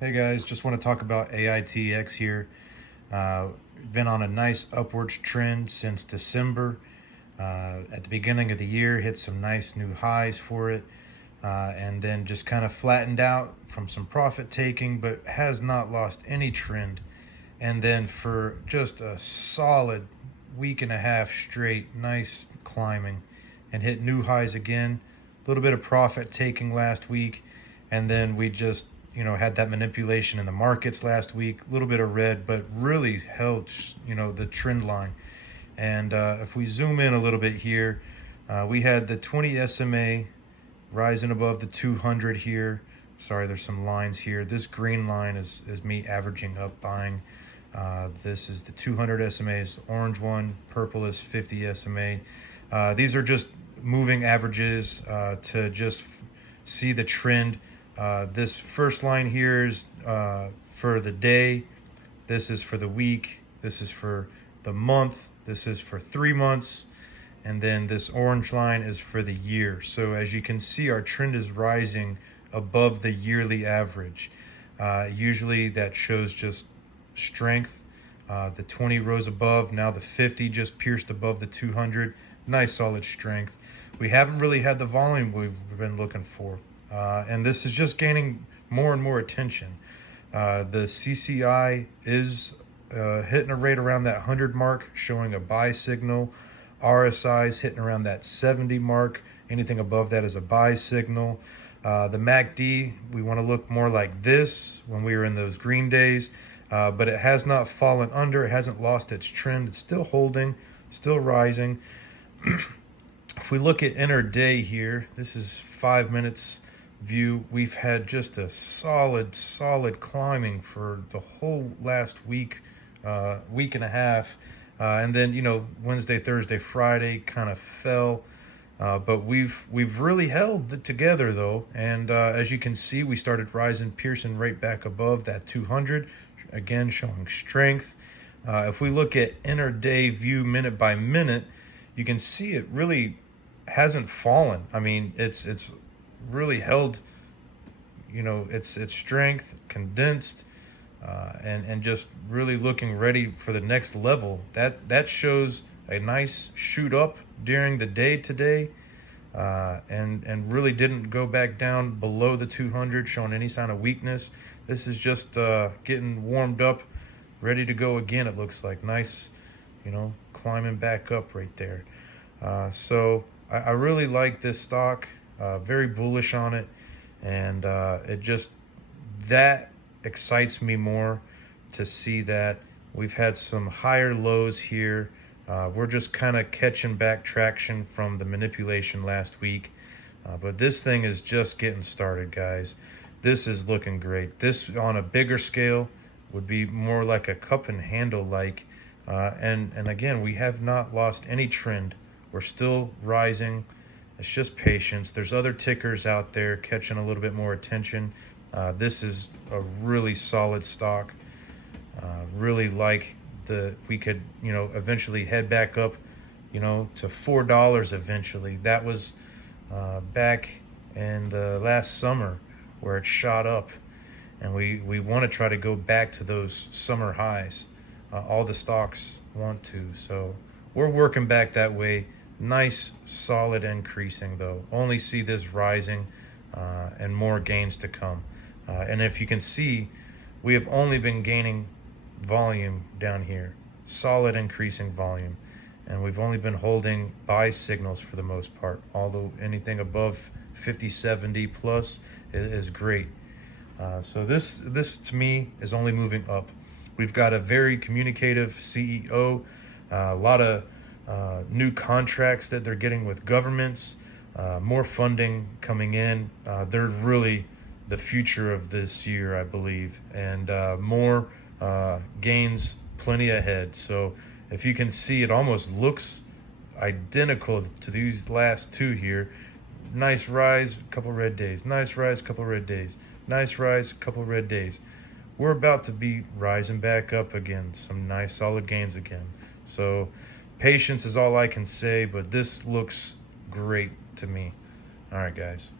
Hey guys, just want to talk about Aitx here. Been on a nice upwards trend since December. At the beginning of the year, hit some nice new highs for it, and then just kind of flattened out from some profit taking, but has not lost any trend. And then for just a solid week and a half straight, nice climbing, and hit new highs again. A little bit of profit taking last week, and then we just had that manipulation in the markets last week, a little bit of red, but really held, the trend line. And if we zoom in a little bit here, we had the 20 SMA rising above the 200 here. Sorry, there's some lines here. This green line is me averaging up buying. This is the 200 SMAs, orange one, purple is 50 SMA. These are just moving averages to just see the trend. This first line here is for the day. This is for the week. This is for the month. This is for 3 months. And then this orange line is for the year. So as you can see, our trend is rising above the yearly average. Usually that shows just strength. The 20 rose above. Now the 50 just pierced above the 200. Nice solid strength. We haven't really had the volume we've been looking for. And this is just gaining more and more attention. The CCI is hitting a rate around that 100 mark, showing a buy signal. RSI is hitting around that 70 mark. Anything above that is a buy signal. The MACD, we want to look more like this when we were in those green days, but it has not fallen under. It hasn't lost its trend. It's still holding, still rising. If we look at intraday here, this is 5 minutes view. We've had just a solid climbing for the whole last week, week and a half, and then Wednesday, Thursday, Friday kind of fell, but we've really held it together though. And as you can see, we started rising, piercing right back above that 200, again showing strength. If we look at intraday view minute by minute, you can see it really hasn't fallen. I mean, it's really held, its strength, condensed, and just really looking ready for the next level. That shows a nice shoot up during the day today, and really didn't go back down below the 200, showing any sign of weakness. This is just getting warmed up, ready to go again. It looks like nice, climbing back up right there. So I really like this stock. Very bullish on it, and it just, that excites me more to see that we've had some higher lows here. We're just kind of catching back traction from the manipulation last week, but this thing is just getting started, guys. This is looking great. This on a bigger scale would be more like a cup and handle like, and again, we have not lost any trend. We're still rising. It's just patience. There's other tickers out there catching a little bit more attention. This is a really solid stock. Really like we could, eventually head back up, to $4 eventually. That was back in the last summer where it shot up, and we want to try to go back to those summer highs. All the stocks want to, so we're working back that way. Nice solid increasing though. Only see this rising, and more gains to come. And if you can see, we have only been gaining volume down here, solid increasing volume, and we've only been holding buy signals for the most part, although anything above 50-70 plus is great. So this to me is only moving up. We've got a very communicative CEO, a lot of new contracts that they're getting with governments, more funding coming in. They're really the future of this year, I believe, and more gains plenty ahead. So if you can see, it almost looks identical to these last two here. Nice rise, couple red days. Nice rise, couple red days. Nice rise, couple red days. We're about to be rising back up again. Some nice solid gains again. So patience is all I can say, but this looks great to me. All right, guys.